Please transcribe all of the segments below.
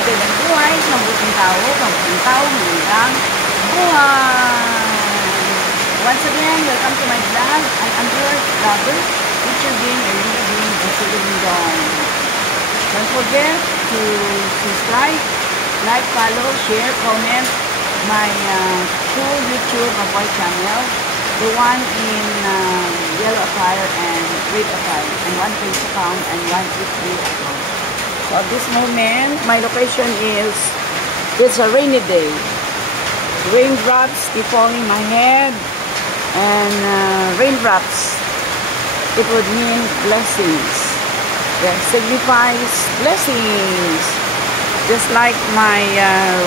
Magandang buhay, mabuting tao, magandang buhay! Once again, welcome to my vlog. I'm Andrew Robert, Richard Bean, Arena Bean, and Sylvie Dawn. Don't forget to subscribe, like, follow, share, comment my two YouTube Avoy channel, the one in yellow attire and red attire, and one face account and one free account. So at this moment, my location is, it's a rainy day. Raindrops keep falling my head, and raindrops, it would mean blessings. That signifies blessings. Just like my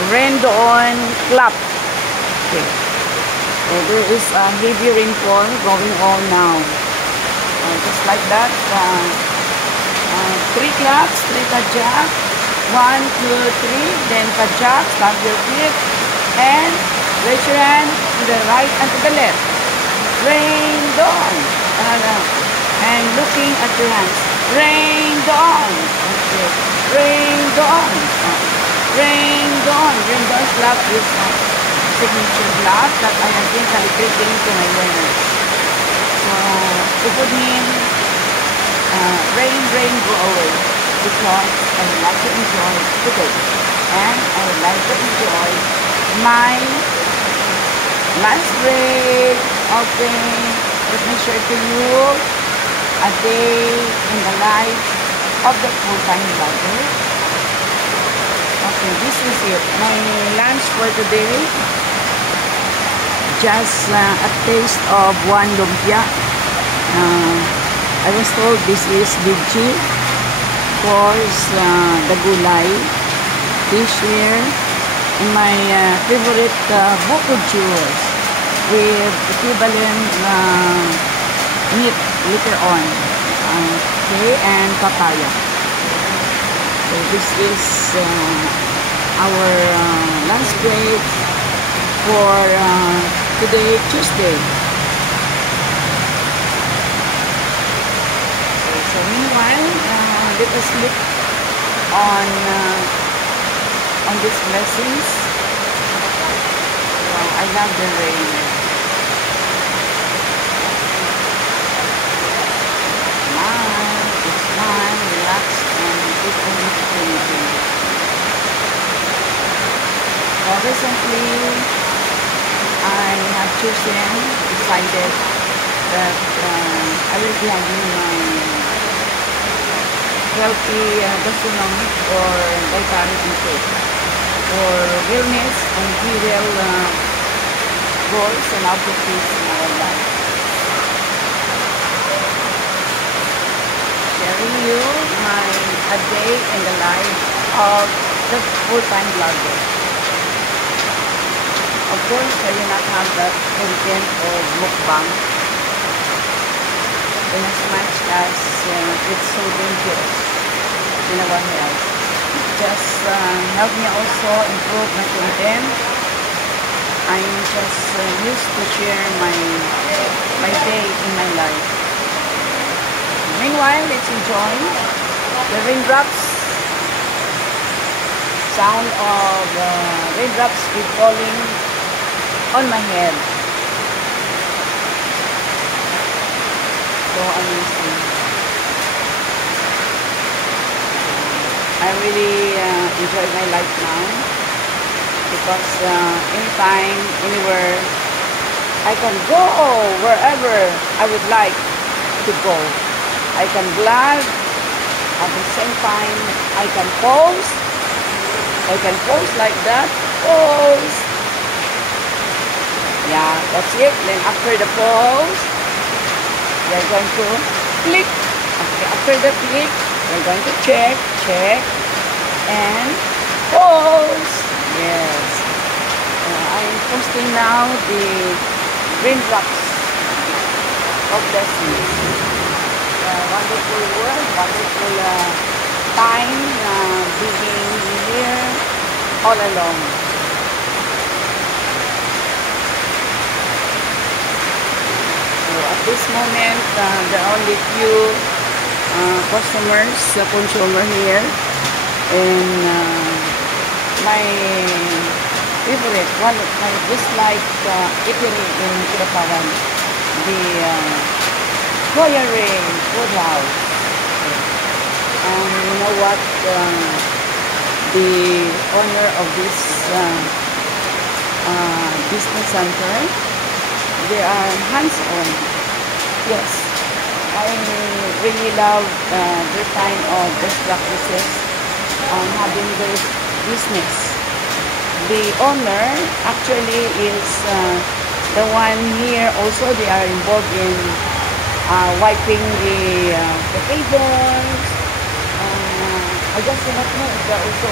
rain doon clap. Okay. So there is a heavy rainfall going on now. Just like that. 3 claps, 3 kajak. 1, 2, 3. Then kajak, stamp your feet. And raise your hand to the right and to the left. Rain down. And looking at your hands. Rain down. Okay. Rain down. Rain down. Rain down clap is signature clap that I have been calibrating to my learners. So it would mean rain, go away. Because I would like to enjoy today. And I would like to enjoy my lunch break. Okay. Let me share to you a day in the life of the full-time vlogger. Okay, this is it. My lunch for today. Just a taste of one lumpia. I was told this is kimchi. Of course, the gulay, fish here, and my favorite buko juice with equivalent meat later on. Okay, and papaya. So this is our lunch break for today, Tuesday. So meanwhile, let us look on these blessings. I love the rain. Relax and keep on painting. Well, recently I have decided that I will be having my healthy gastronomic or dietary intake for wellness and material goals and objectives in our life. Sharing you a day in the life of the full-time vlogger. Of course, I will not have that content of mukbang in as much as it's so dangerous in our health. Just help me also improve my content. I'm just used to share my day in my life. Meanwhile, let's enjoy the raindrops, sound of raindrops keep falling on my head. So amazing. I really enjoy my life now because anytime, anywhere, I can go wherever I would like to go. I can vlog, at the same time, I can pose. I can pose like that, pose. Yeah, that's it. Then after the pose, we're going to click. Okay, after the click, we're going to check, and pose. Yes. I'm posting now the raindrops of blessings. Wonderful world, wonderful time being here all along. So at this moment, there are only few customers, consumer here, and my favorite. One of my just like eatery in Kidapawan, the Koyare Food House. You know what? The owner of this business center, they are hands-on. Yes, I really love their kind of best practices on having their business. The owner actually is the one here. Also, they are involved in wiping the tables. I just do not know if they're also